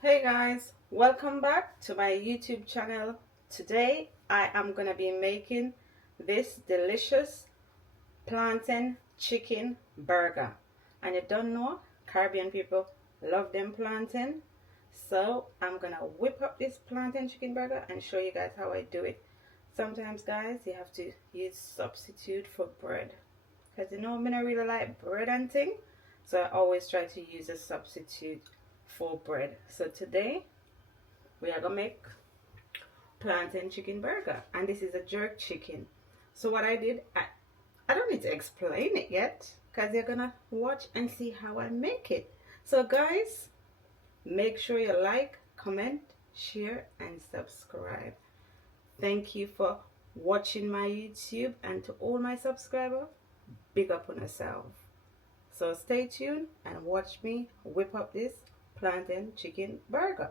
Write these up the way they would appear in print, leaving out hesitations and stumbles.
Hey guys, welcome back to my YouTube channel. Today I am gonna be making this delicious plantain chicken burger. And you don't know, Caribbean people love them plantain. So I'm gonna whip up this plantain chicken burger and show you guys how I do it. Sometimes guys, you have to use substitute for bread. Because you know, I don't really like bread and thing. So I always try to use a substitute for bread. So today we are gonna make plantain chicken burger, and this is a jerk chicken. So what I did, I don't need to explain it yet because you're gonna watch and see how I make it. So guys, make sure you like, comment, share and subscribe. Thank you for watching my YouTube, and to all my subscribers, big up on yourself. So stay tuned and watch me whip up this plantain chicken burger.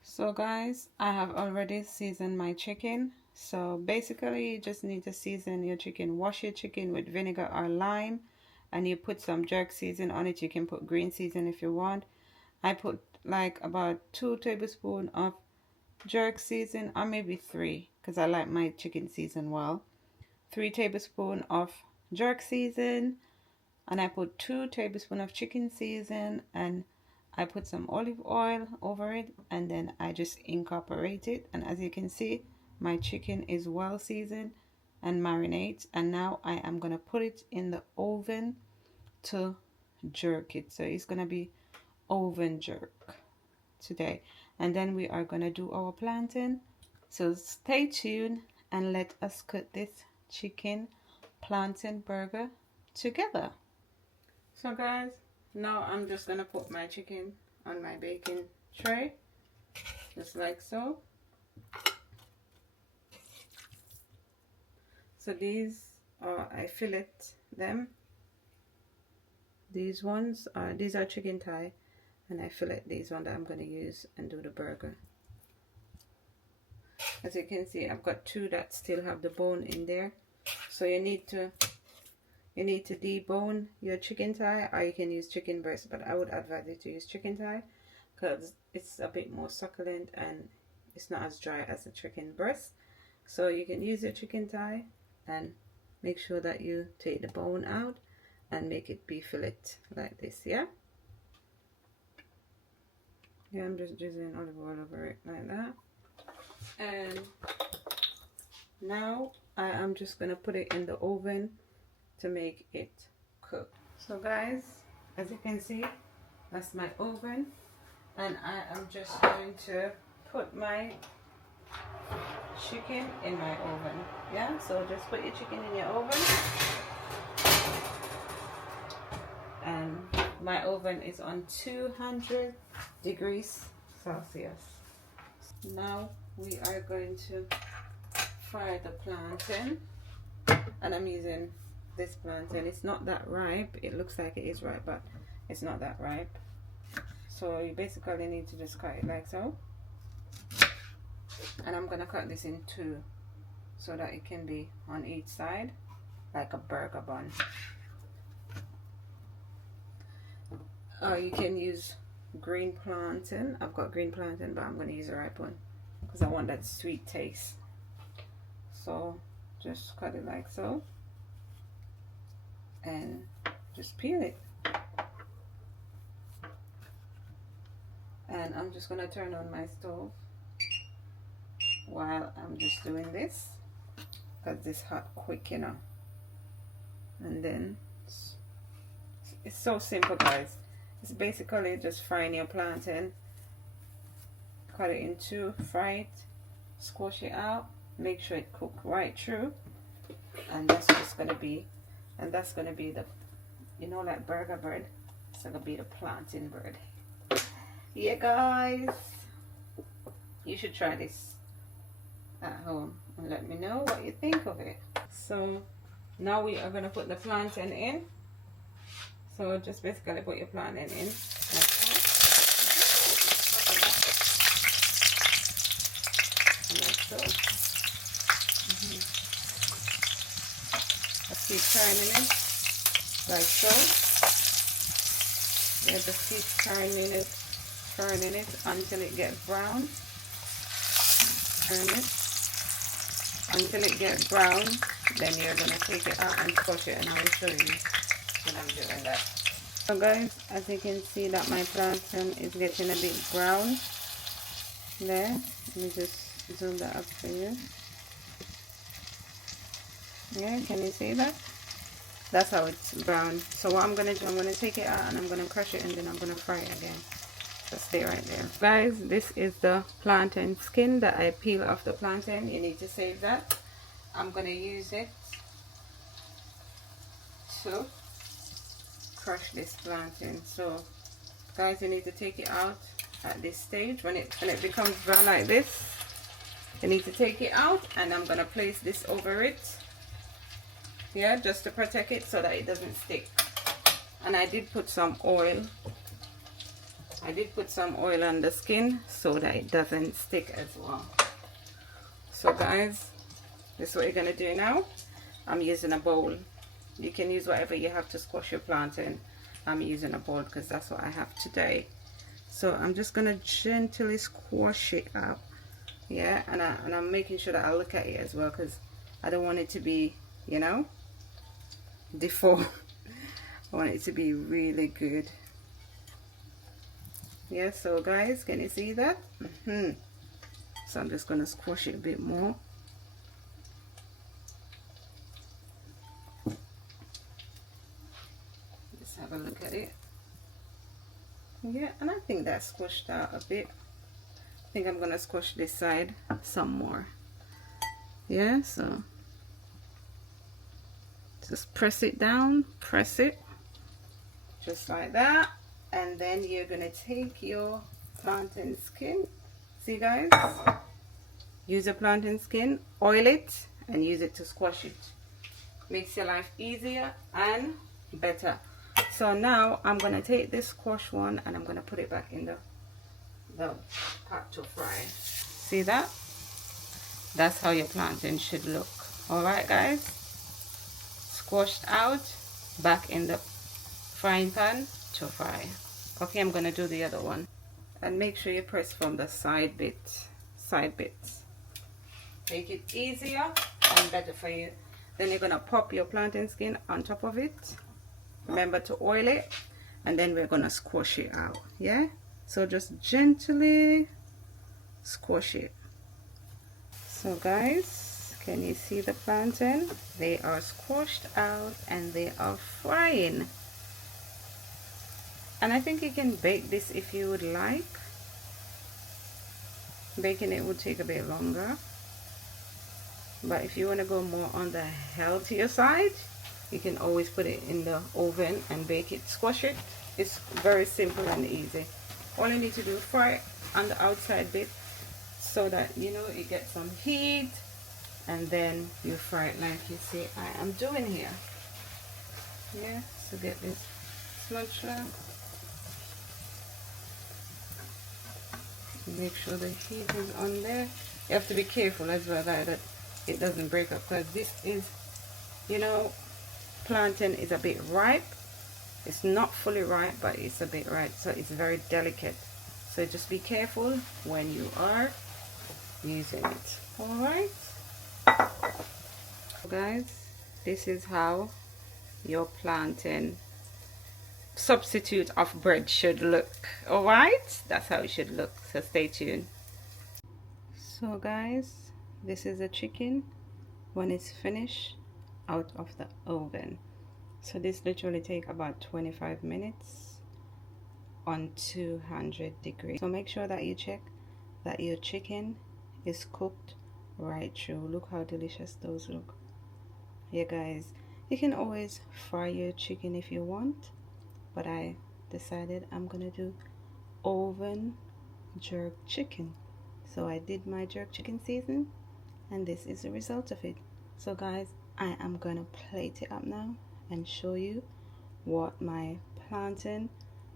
So guys, I have already seasoned my chicken. So basically you just need to season your chicken. Wash your chicken with vinegar or lime, and you put some jerk season on it. You can put green season if you want. I put like about 2 tablespoons of jerk season, or maybe 3 because I like my chicken seasoned well. 3 tablespoons of jerk season, and I put 2 tablespoons of chicken season, and I put some olive oil over it, and then I just incorporate it. And as you can see, my chicken is well seasoned and marinate. And now I am gonna put it in the oven to jerk it. So it's gonna be oven jerk today, and then we are gonna do our plantain. So stay tuned and let us cook this chicken plantain burger together. So guys, now I'm just gonna put my chicken on my baking tray, just like so. So these are, I fillet them. These are chicken thigh, and I fillet these ones that I'm gonna use and do the burger. As you can see, I've got 2 that still have the bone in there. So you need to debone your chicken thigh, or you can use chicken breast, but I would advise you to use chicken thigh because it's a bit more succulent and it's not as dry as the chicken breast. So you can use your chicken thigh and make sure that you take the bone out and make it be fillet like this. Yeah, I'm just drizzling olive oil over it like that. And now I am just gonna put it in the oven to make it cook. So guys, as you can see, that's my oven, and I am just going to put my chicken in my oven. Yeah, so just put your chicken in your oven, and my oven is on 200 degrees Celsius. Now we are going to fry the plantain, and I'm using this plantain. It's not that ripe. It looks like it is ripe, but it's not that ripe. So you basically need to just cut it like so, and I'm gonna cut this in 2 so that it can be on each side like a burger bun. You can use green plantain. I've got green plantain, but I'm gonna use a ripe one because I want that sweet taste. So just cut it like so and just peel it. And I'm just gonna turn on my stove while I'm just doing this because this hot quick, you know. And then it's so simple guys. It's basically just frying your plantain. Cut it in 2, fry it, squash it out, make sure it cook right through, and that's gonna be the, you know, like burger bread. It's gonna be the plantain bread. Yeah guys, you should try this at home and let me know what you think of it. So now we are gonna put the plantain in. So just basically put your plantain in like so. Like so. Keep turning it like so. Yeah, just keep turning it turning it until it gets brown. Turn it until it gets brown. Then you're going to take it out and squash it, and I will show you when I'm doing that. So guys, as you can see that my plantain is getting a bit brown. There, let me just zoom that up for you. Yeah, can you see that? That's how it's brown. So what I'm going to do, I'm going to take it out and I'm going to crush it, and then I'm going to fry it again. So stay right there. Guys, this is the plantain skin that I peel off the plantain. You need to save that. I'm going to use it to crush this plantain. So guys, you need to take it out at this stage. When it becomes brown like this, you need to take it out, and I'm going to place this over it. Yeah, just to protect it so that it doesn't stick. And I did put some oil. I did put some oil on the skin so that it doesn't stick as well. So guys, this is what you're going to do now. I'm using a bowl. You can use whatever you have to squash your plantain. I'm using a bowl because that's what I have today. So I'm just going to gently squash it up. Yeah, and I'm making sure that I look at it as well, because I don't want it to be, you know, deformed. I want it to be really good. Yeah, so guys, can you see that? So I'm just going to squash it a bit more. Let's have a look at it. Yeah, and I think that's squashed out a bit. I think I'm going to squash this side some more. Yeah, so just press it down, press it just like that, and then you're going to take your plantain skin. See guys, use a plantain skin, oil it, and use it to squash it. Makes your life easier and better. So now I'm going to take this squash one and I'm going to put it back in the pot to fry. See that? That's how your plantain should look. Alright guys, squashed out, back in the frying pan to fry. Okay, I'm going to do the other one. And make sure you press from the side bits. Make it easier and better for you. Then you're going to pop your plantain skin on top of it. Remember to oil it, and then we're going to squash it out. Yeah, so just gently squash it. So guys, can you see the plantain? They are squashed out and they are frying. And I think you can bake this if you would like. Baking it would take a bit longer, but if you want to go more on the healthier side, you can always put it in the oven and bake it, squash it. It's very simple and easy. All you need to do is fry it on the outside bit so that, you know, it gets some heat, and then you fry it like you see I am doing here. Yeah, so get this spatula. Make sure the heat is on there. You have to be careful as well that it doesn't break up, because this is, you know, plantain is a bit ripe. It's not fully ripe, but it's a bit ripe, so it's very delicate. So just be careful when you are using it. Alright guys, this is how your plantain substitute of bread should look. Alright, that's how it should look, so stay tuned. So guys, this is the chicken when it's finished out of the oven. So this literally take about 25 minutes on 200 degrees. So make sure that you check that your chicken is cooked right through. Look how delicious those look. Yeah guys, you can always fry your chicken if you want, but I decided I'm gonna do oven jerk chicken. So I did my jerk chicken season, and this is the result of it. So guys, I am gonna plate it up now and show you what my plantain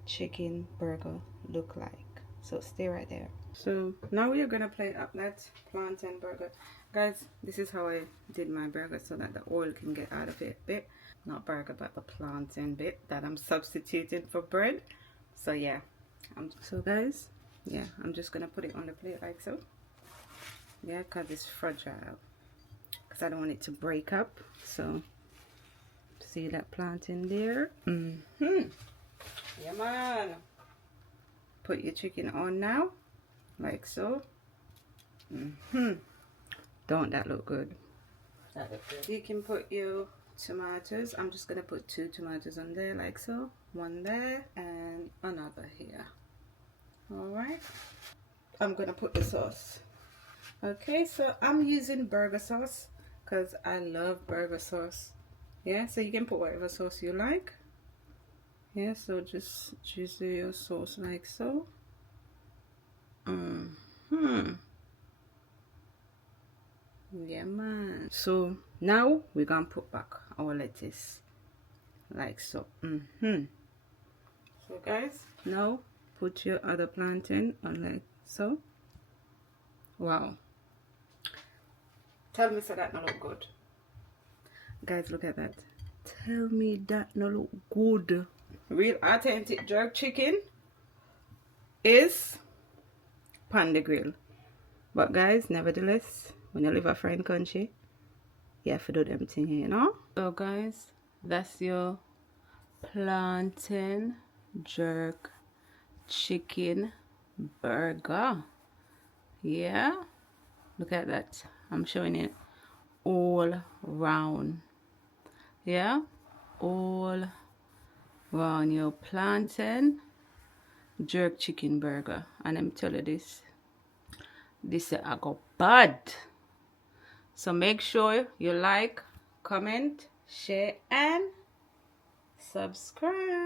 chicken burger look like. So stay right there. So now we're gonna plate up that plantain burger. Guys, this is how I did my burger so that the oil can get out of it a bit. Not burger, but the plantain bit that I'm substituting for bread. So yeah, so guys, Yeah, I'm just gonna put it on the plate like so. Yeah, because it's fragile, because I don't want it to break up. So see that plantain there. Yeah man, put your chicken on now like so. Don't that look good? That look good. You can put your tomatoes. I'm just gonna put 2 tomatoes on there like so. One there and another here. All right, I'm gonna put the sauce. Okay, so I'm using burger sauce because I love burger sauce. Yeah, so you can put whatever sauce you like. Yeah, so just choose your sauce like so. Yeah man. So now we're gonna put back our lettuce like so. So guys, now put your other plantain on like so. Wow, tell me so that no look good. Guys, look at that. Tell me that no look good. Real authentic jerk chicken is pan the grill. But guys, nevertheless, when you live a foreign country, you have to do them things, you know. So guys, that's your plantain jerk chicken burger. Yeah, look at that. I'm showing it all round. Yeah, all round your plantain jerk chicken burger. And I'm telling you this I got bad. So make sure you like, comment, share and subscribe.